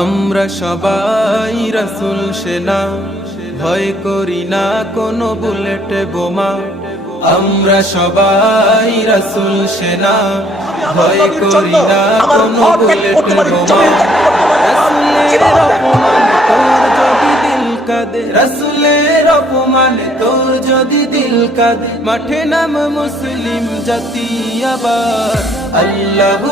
আমরা সবাই রাসুল, সেনা। ভয় করি না কোনো বুলেট বোমা। আমরা সবাই রাসুল, সেনা। ভয় করি না কোনো বুলেট বোমা। তোর যদি দিল কাঁদে। রাসূলের অপমান তোর যদি দিল মাঠে নাম মুসলিম জাতি আবার। আল্লাহু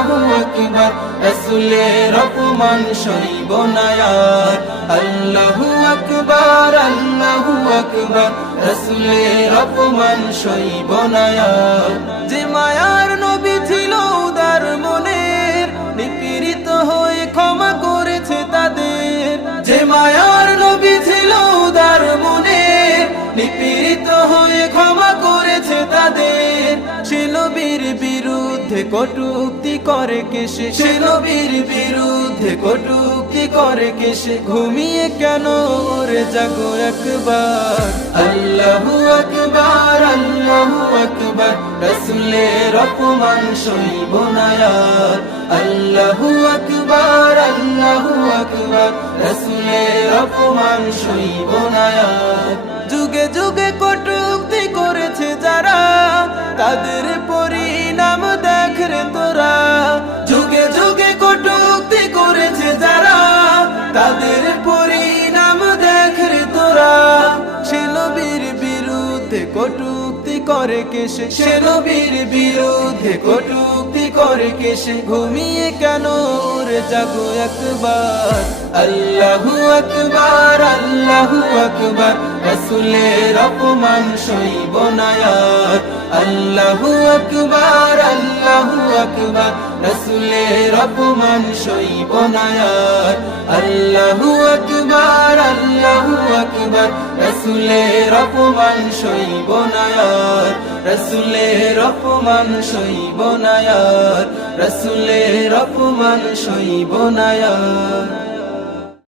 আল্লাহু আকবার, রাসূলের অপমান সইব না আর আল্লাহু আকবার আল্লাহু আকবার, রাসূলের অপমান যে মায়ার বিরুদ্ধে কটুক্তি করে কেসে সে নবীর বিরুদ্ধে কটুক্তি করে কেসে ঘুমিয়ে কেন ওরে জাগো একবার? আল্লাহু আকবার আল্লাহু আকবার রাসূলের অপমান সইব না আর। আল্লাহু আকবার আল্লাহু আকবার রাসূলের অপমান সইব না যুগে যুগে কটুক্তি করেছে যারা তাদের বিরুদ্ধে কটুক্তি করে কেসে? সে নবীর বিরুদ্ধে কটুক্তি করে কেসে? ঘুমিয়ে কেন রে জাগো একবার? আল্লাহু আকবার আল্লাহু আকবার, রাসূলের অপমান সইব না আর। আল্লাহু আকবার আকবার, রাসূলের অপমান সইব না আর আল্লাহু আকবার আল্লাহু আকবার, রাসূলের অপমান সইব না আর রাসূলের অপমান সইব না আর রাসূলের অপমান সইব না আর